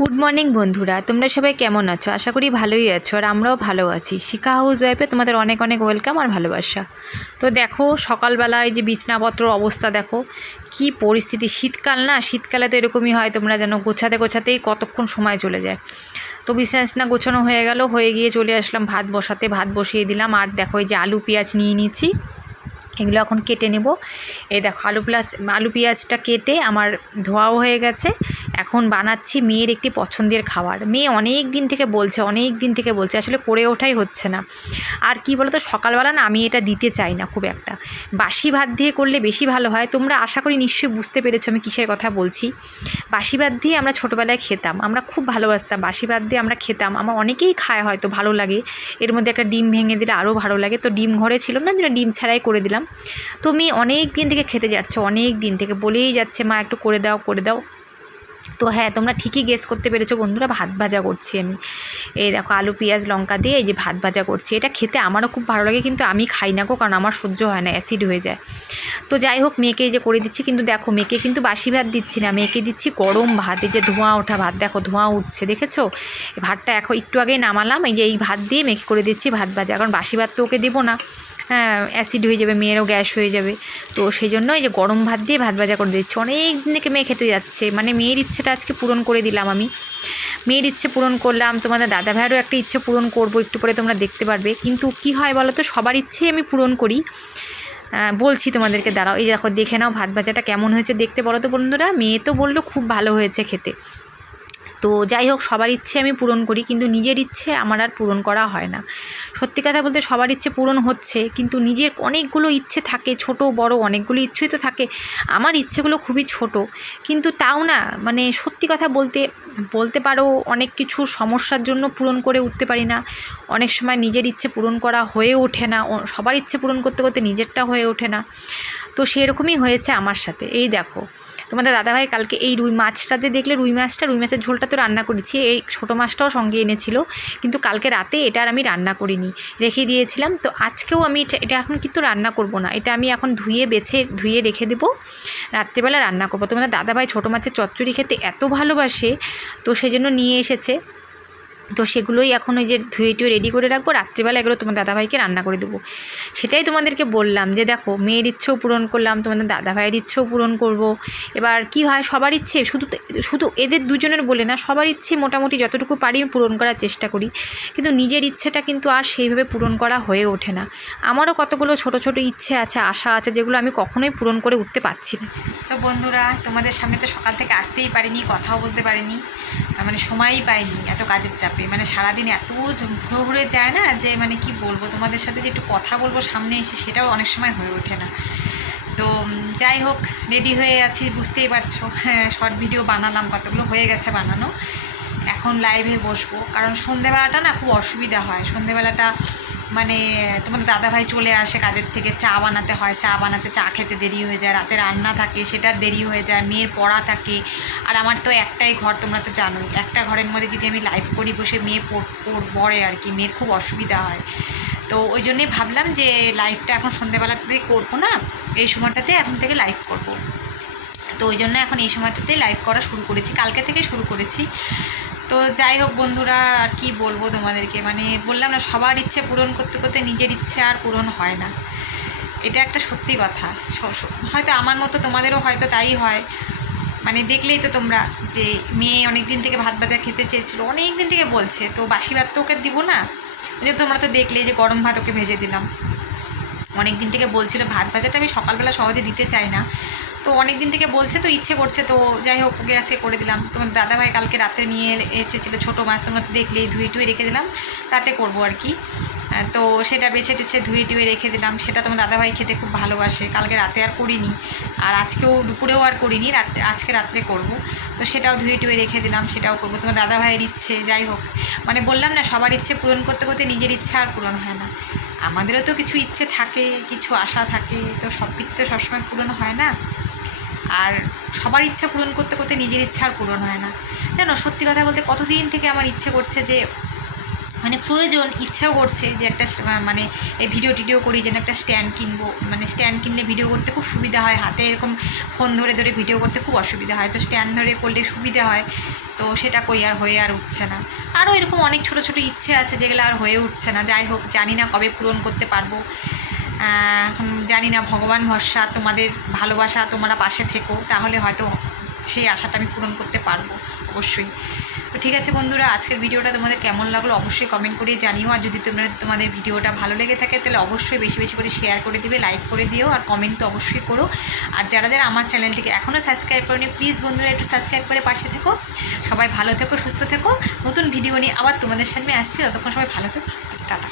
Good morning বন্ধুরা, তোমরা সবাই কেমন আছো? আশা করি ভালোই আছো, আর আমরাও ভালো আছি। শিখা হাউস ওয়াইফে তোমাদের অনেক অনেক ওয়েলকাম আর ভালোবাসা। তো দেখো সকালবেলায় যে বিছনাপত্র অবস্থা দেখো কি পরিস্থিতি। শীতকাল না, শীতকালে তো এরকমই হয়, তোমরা জানো, গোছাতে গোছাতেই কতক্ষণ সময় চলে যায়। তো বিছানা গোছানো হয়ে গিয়ে চলে আসলাম ভাত বসাতে। ভাত বসিয়ে দিলাম, আর দেখো এই যে আলু পেঁয়াজ নিয়ে নিচ্ছি, এগুলো এখন কেটে নেব। এই দেখো আলু পেঁয়াজটা কেটে আমার ধোয়াও হয়ে গেছে। এখন বানাচ্ছি মেয়ের একটি পছন্দের খাবার। মেয়ে অনেক দিন থেকে বলছে, আসলে করে ওঠাই হচ্ছে না। আর কি বলো তো, সকালবেলা না আমি এটা দিতে চাই না খুব একটা। বাসি ভাত দিয়ে করলে বেশি ভালো হয়। তোমরা আশা করি নিশ্চয়ই বুঝতে পেরেছো আমি কিসের কথা বলছি। বাসি ভাত দিয়ে আমরা ছোটোবেলায় খেতাম, আমরা খুব ভালোবাসতাম বাসি ভাত দিয়ে আমরা খেতাম। আমার অনেকেই খায়, হয়তো ভালো লাগে। এর মধ্যে একটা ডিম ভেঙে দিলে আরও ভালো লাগে। তো ডিম ঘরে ছিল না, ডিম ছাড়াই করে দিলাম। তো মেয়ে অনেক দিন থেকে খেতে যাচ্ছে, অনেক দিন থেকে বলেই যাচ্ছে মা একটু করে দাও করে দাও। তো হ্যাঁ, তোমরা ঠিকই গেস করতে পেরেছো বন্ধুরা, ভাত ভাজা করছি আমি। এই দেখো আলু পেঁয়াজ লঙ্কা দিয়ে এই যে ভাত ভাজা করছি। এটা খেতে আমারও খুব ভালো লাগে, কিন্তু আমি খাই না গো, কারণ আমার সহ্য হয় না, অ্যাসিড হয়ে যায়। তো যাই হোক, মেয়েকে এই যে করে দিচ্ছি। কিন্তু দেখো মেয়েকে কিন্তু বাসি ভাত দিচ্ছি না, মেয়েকে দিচ্ছি গরম ভাত। এই যে ধোঁয়া ওঠা ভাত, দেখো ধোঁয়া উঠছে, দেখেছো? এই ভাতটা এখন একটু আগেই নামালাম। এই যে এই ভাত দিয়ে মেয়েকে করে দিচ্ছি ভাত ভাজা, কারণ বাসি ভাত তো ওকে দেবো না, হ্যাঁ অ্যাসিড হয়ে যাবে, মেয়েরও গ্যাস হয়ে যাবে। তো সেই জন্য এই যে গরম ভাত দিয়ে ভাত ভাজা করে দিচ্ছি। অনেক দিন থেকে মেয়ে খেতে যাচ্ছে, মানে মেয়ের ইচ্ছেটা আজকে পূরণ করে দিলাম আমি। মেয়ের ইচ্ছে পূরণ করলাম, তোমাদের দাদা ভাইয়েরও একটা ইচ্ছে পূরণ করব, একটু পরে তোমরা দেখতে পারবে। কিন্তু কি হয় বলো তো, সবার ইচ্ছেই আমি পূরণ করি। বলছি তোমাদেরকে, দাঁড়াও। এই দেখো দেখে নাও ভাত ভাজাটা কেমন হয়েছে দেখতে, বলো তো বন্ধুরা। মেয়ে তো বললো খুব ভালো হয়েছে খেতে। তো যাই হোক, সবার ইচ্ছে আমি পূরণ করি, কিন্তু নিজের ইচ্ছে আমার আর পূরণ করা হয় না। সত্যি কথা বলতে সবার ইচ্ছে পূরণ হচ্ছে, কিন্তু নিজের অনেকগুলো ইচ্ছে থাকে, ছোট বড় অনেকগুলো ইচ্ছেই তো থাকে। আমার ইচ্ছেগুলো খুবই ছোট, কিন্তু তাও না, মানে সত্যি কথা বলতে পারো অনেক কিছু সমস্যার জন্য পূরণ করে উঠতে পারি না। অনেক সময় নিজের ইচ্ছে পূরণ করা হয়ে ওঠে না, সবার ইচ্ছে পূরণ করতে করতে নিজেরটা হয়ে ওঠে না। তো সেরকমই হয়েছে আমার সাথে। এই দেখো তোমাদের দাদাভাই কালকে এই রুই মাছটাতে দেখলে, রুই মাছের ঝোলটা তো রান্না করেছি, এই ছোটো মাছটাও সঙ্গে এনেছিল, কিন্তু কালকে রাতে এটা আর আমি রান্না করিনি, রেখে দিয়েছিলাম। তো আজকেও আমি এটা এখন কিন্তু রান্না করব না, এটা আমি এখন ধুয়ে রেখে দেবো, রাত্রিবেলা রান্না করবো। তোমাদের দাদাভাই ছোটো মাছের চচ্চড়ি খেতে এত ভালোবাসে, তো সেই জন্য নিয়ে এসেছে। তো সেগুলোই এখন ওই যে ধুয়ে টুয়ে রেডি করে রাখবো, রাত্রিবেলা এগুলো তোমার দাদাভাইকে রান্না করে দেবো। সেটাই তোমাদেরকে বললাম যে দেখো মেয়ের ইচ্ছেও পূরণ করলাম, তোমাদের দাদাভাইয়ের ইচ্ছেও পূরণ করব। এবার কি হয়, সবার ইচ্ছে শুধু এদের দুজনের বলে না, সবার ইচ্ছে মোটামুটি যতটুকু পারি পূরণ করার চেষ্টা করি, কিন্তু নিজের ইচ্ছেটা কিন্তু আর সেইভাবে পূরণ করা হয়ে ওঠে না। আমারও কতগুলো ছোট ছোট ইচ্ছে আছে, আশা আছে, যেগুলো আমি কখনোই পূরণ করে উঠতে পারছি না। তো বন্ধুরা, তোমাদের সামনে তো সকাল থেকে আসতেই পারিনি, কথাও বলতে পারিনি, মানে সময়ই পাইনি, এত কাজের চাপে। মানে সারাদিন এত ঘুরে যায় না, যে মানে কি বলবো তোমাদের সাথে, যে একটু কথা বলবো সামনে এসে, সেটাও অনেক সময় হয়ে ওঠে না। তো যাই হোক, রেডি হয়ে আছি, বুঝতেই পারছো। হ্যাঁ, শর্ট ভিডিও বানালাম, কতগুলো হয়ে গেছে বানানো। এখন লাইভে বসবো, কারণ সন্ধেবেলাটা না খুব অসুবিধা হয়। সন্ধেবেলাটা মানে তোমাদের দাদাভাই চলে আসে কাজের থেকে, চা বানাতে হয়, চা খেতে দেরি হয়ে যায়, রাতে রান্না থাকে সেটার দেরি হয়ে যায়, মেয়ের পড়া থাকে। আর আমার তো একটাই ঘর, তোমরা তো জানোই, একটা ঘরের মধ্যে যদি আমি লাইভ করি বসে, মেয়ে পড়ে আর কি, মেয়ের খুব অসুবিধা হয়। তো ওই জন্যই ভাবলাম যে লাইভটা এখন সন্ধেবেলাতে করবো না, এই সময়টাতে এখন থেকে লাইভ করব। তো ওই জন্য এখন এই সময়টাতে লাইভ করা শুরু করেছি, কালকে থেকে শুরু করেছি। তো যাই হোক বন্ধুরা, আর কি বলবো তোমাদেরকে, মানে বললাম না, সবার ইচ্ছে পূরণ করতে করতে নিজের ইচ্ছে আর পূরণ হয় না। এটা একটা সত্যি কথা। হয়তো আমার মতো তোমাদেরও হয়তো তাই হয়। মানে দেখলেই তো তোমরা, যে মেয়ে অনেক দিন থেকে ভাত ভাজা খেতে চেয়েছিল, অনেক দিন থেকে বলছে, তো বাসি ভাত তো ওকে দিব না, যে তোমরা তো দেখলেই যে গরম ভাত ওকে ভেজে দিলাম। অনেক দিন থেকে বলছিল, ভাত ভাজাটা আমি সকালবেলা সহজে দিতে চাই না, তো অনেক দিন থেকে বলছে, তো ইচ্ছে করছে, তো যাই হোক ওকে আজকে করে দিলাম। তোমার দাদাভাই কালকে রাতে নিয়ে এসেছিলো ছোটো মাছ, তোমরা তো দেখলেই, ধুয়ে টুয়ে রেখে দিলাম, রাতে করবো আর কি। তো সেটা বেছে টেছে ধুয়ে টুয়ে রেখে দিলাম, সেটা তোমার দাদাভাই খেতে খুব ভালোবাসে। কালকে রাতে আর করিনি, আর আজকেও দুপুরেও আর করিনি, আজকে রাত্রে করব। তো সেটাও ধুয়ে টুয়ে রেখে দিলাম, সেটাও করবো। তোমার দাদাভাইয়ের ইচ্ছে, যাই হোক, মানে বললাম না, সবার ইচ্ছে পূরণ করতে করতে নিজের ইচ্ছা আর পূরণ হয় না। আমাদেরও তো কিছু ইচ্ছে থাকে, কিছু আশা থাকে, তো সব কিছু তো সবসময় পূরণ হয় না। আর সবার ইচ্ছা পূরণ করতে করতে নিজের ইচ্ছা আর পূরণ হয় না। জানো, সত্যি কথা বলতে কতদিন থেকে আমার ইচ্ছে করছে, যে মানে প্রয়োজন, ইচ্ছাও করছে যে একটা মানে এই ভিডিও করি, যেন একটা স্ট্যান্ড কিনবো। মানে স্ট্যান্ড কিনলে ভিডিও করতে খুব সুবিধা হয়, হাতে এরকম ফোন ধরে ধরে ভিডিও করতে খুব অসুবিধা হয়, তো স্ট্যান্ড ধরে করলে সুবিধা হয়। তো সেটা কই আর হয়ে আর উঠছে না। আরও এরকম অনেক ছোট ছোট ইচ্ছে আছে যেগুলো আর হয়ে উঠছে না। যাই হোক, জানি না কবে পূরণ করতে পারবো, জানি না। ভগবান ভরসা, তোমাদের ভালোবাসা, তোমরা পাশে থেকো, তাহলে হয়তো সেই আশাটা আমি পূরণ করতে পারবো অবশ্যই। তো ঠিক আছে বন্ধুরা, আজকের ভিডিওটা তোমাদের কেমন লাগলো অবশ্যই কমেন্ট করে জানিও। আর যদি তোমাদের ভিডিওটা ভালো লেগে থাকে তাহলে অবশ্যই বেশি বেশি করে শেয়ার করে দিবে, লাইক করে দিও, আর কমেন্ট তো অবশ্যই করো। আর যারা যারা আমার চ্যানেলটিকে এখনও সাবস্ক্রাইব করেনি, প্লিজ বন্ধুরা একটু সাবস্ক্রাইব করে পাশে থেকো। সবাই ভালো থেকো, সুস্থ থেকো। নতুন ভিডিও নিয়ে আবার তোমাদের সামনে আসছি। ততক্ষণ সবাই ভালো থেকো, সুস্থ থেকো, টাটা।